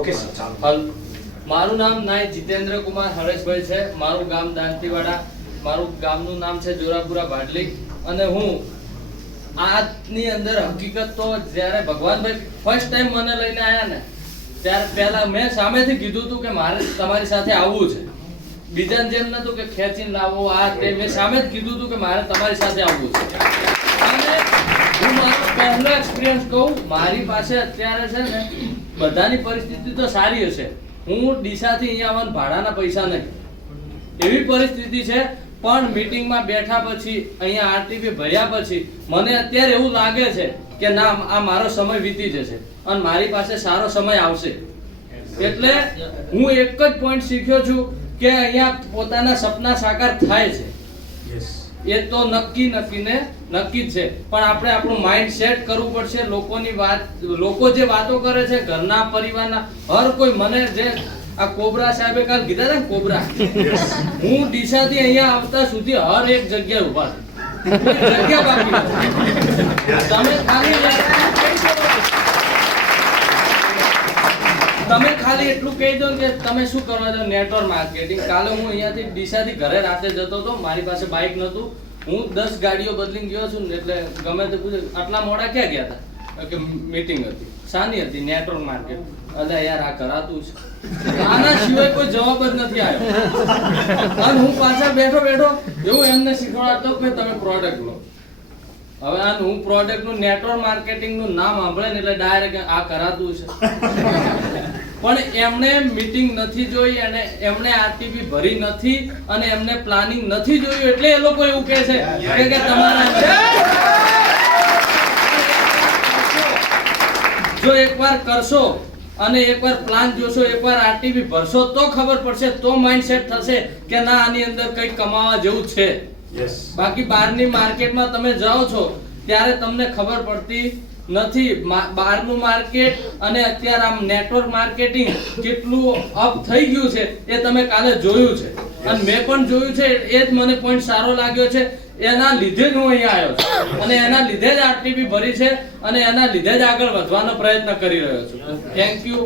Okay sir, ચાલો. મારું નામ નાય જીતેન્દ્ર કુમાર હરેશભાઈ છે. મારું ગામ દાંતીવાડા. મારું ગામનું નામ છે જોરાપુરા ભાડલી. અને હું આજની અંદર હકીકત તો જ્યારે ભગવાનભાઈ ફર્સ્ટ ટાઈમ મને લઈને આવ્યા ને ત્યારે પહેલા મેં સામેથી કીધું હતું કે મારે તમારી સાથે આવવું છે. બીજાને જેમ નતું કે ખેંચીને લાવો આ તે, મેં સામે જ કીધું હતું કે મારે તમારી સાથે આવવું છે. અને હું મારો પહેલો એક્સપિરિયન્સ કહું, મારી પાસે અત્યારે છે ને બધાની પરિસ્થિતિ તો સારી હશે, હું ડીસાથી અહીંયા આવવાના ભાડાના પૈસા નહીં એવી પરિસ્થિતિ છે. પણ મીટિંગમાં બેઠા પછી અહીંયા આરટીપી ભર્યા પછી મને અત્યારે એવું લાગે છે કે ના, આ મારો સમય વીતી જશે અને મારી પાસે સારો સમય આવશે. એટલે હું એક જ પોઈન્ટ શીખ્યો છું કે અહીંયા પોતાના સપના સાકાર થાય છે. એ તો નક્કી જ છે. પણ આપણે આપણું માઇન્ડ સેટ કરવું પડશે. લોકોની વાત, લોકો જે વાતો કરે છે ઘરના પરિવારના, હર કોઈ, મને જે આ કોબરા સાહેબે કાલ કીધા હતા ને કોબરા, હું ડીસાથી અહીંયા આવતા સુધી હર એક જગ્યાએ ઉભા છું. જગ્યા બાકી તમે ખાલી એટલું કહી દો કે તમે શું કરવા દો, નેટવર્ક માર્કેટિંગ. કાલે હું અહીંયાથી ડીસાથી ઘરે રાતે જતો હતો, મારી પાસે બાઇક નહોતું, હું 10 ગાડીઓ બદલીને ગયો છું ને. એટલે ગમે તે પૂછે આટલા મોડા ક્યાં ગયા હતા કે મીટિંગ હતી. શાની હતી? Network market. અલે યાર, આ કરાતું છે. આના સિવાય કોઈ જવાબ જ નથી આવ્યો. અને હું પાછળ બેઠો એવું એમને શીખવાડતો કે તમે પ્રોડક્ટ લો. હવે હું પ્રોડક્ટ નું નેટવર્ક માર્કેટિંગ નું નામ સાંભળે ને એટલે ડાયરેક્ટ આ કરાતું છે. પણ એમને મીટિંગ નથી જોઈ અને એમને આરટીપી ભરી નથી અને એમને પ્લાનિંગ નથી જોયું એટલે એ લોકો એવું કહે છે કે તમારા જો એકવાર કરશો અને એકવાર પ્લાન જોશો, એકવાર આરટીપી ભરશો તો ખબર પડશે, તો માઇન્ડસેટ થશે કે ના, આની અંદર કંઈક કમાવા જેવું છે. બાકી બહારની માર્કેટમાં તમે જાઓ છો ત્યારે તમને ખબર પડતી નથી. બહારનું માર્કેટ અને અત્યારે આમ નેટવર્ક માર્કેટિંગ કેટલું અપ થઈ ગયું છે એ તમે કાલે જોયું છે. અને મેં પણ જોયું છે. એ જ મને પોઈન્ટ સારો લાગ્યો છે. એના લીધે જ હું અહીંયા આવ્યો છું અને એના લીધે જ આરટીપી ભરી છે અને એના લીધે જ આગળ વધવાનો પ્રયત્ન કરી રહ્યો છું. Thank you.